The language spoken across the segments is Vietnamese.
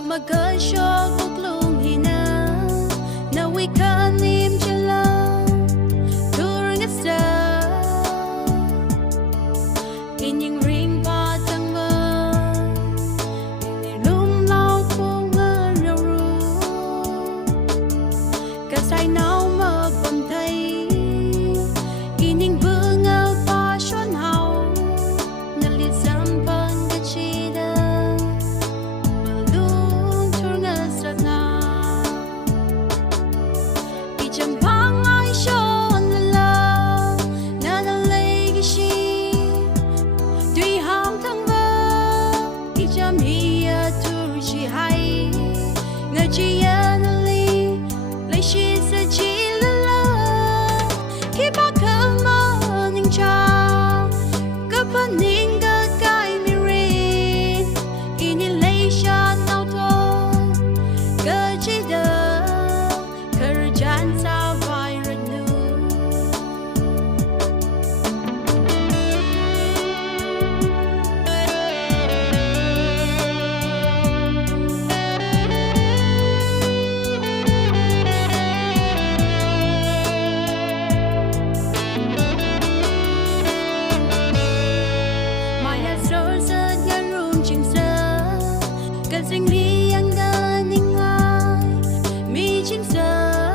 Magasyo kuklong hina Nawi kanim jala Turang asa Inyong ring patang ba Inilum lau kong ngararu Kasay nao mapamtay Inyong bungal pa syon hao Nalisam pang gachida Sinh đi anh ga ninh ai mi chính giờ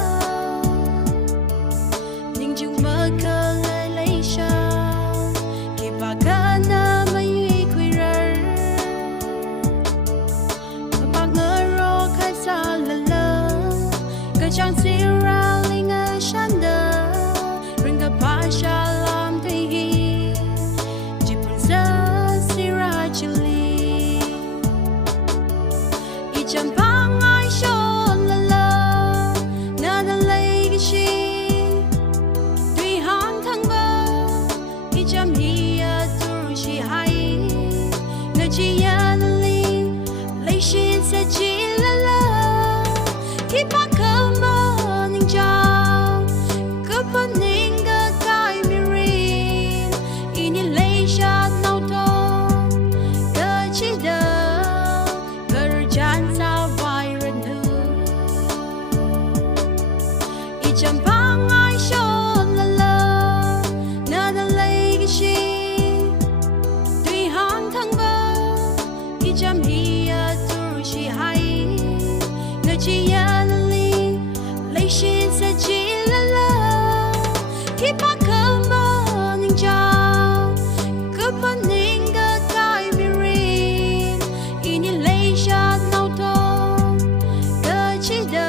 nhưng chung mơ cơ lại lấy cha khi bà ca na mai uy quy rơ bà ngỡ ro khai xa lờ lơ cơ trang si ra linh a shan đơ ring gặp ba cha làm thấy hi chỉ buồn ra si ra chili chẳng bằng ai chọn là na na lấy cái chi tuy hắn thăng ba khi chăm hi tu chi hay người chỉ ăn lấy chi sẽ chỉ là khi bắt cơm mà ninh chào cứ vẫn ninh cái cái mirin ini lấy cha nấu to cái chỉ đời chẳng bằng ai chọn là na na lấy cái chi tuy hắn thăng ba khi chăm hi tu chi hay người chỉ ăn lấy chi sẽ chỉ là khi bắt cơm mà ninh chào cứ vẫn ninh cái mirin ini lấy cha nấu to cái chỉ đời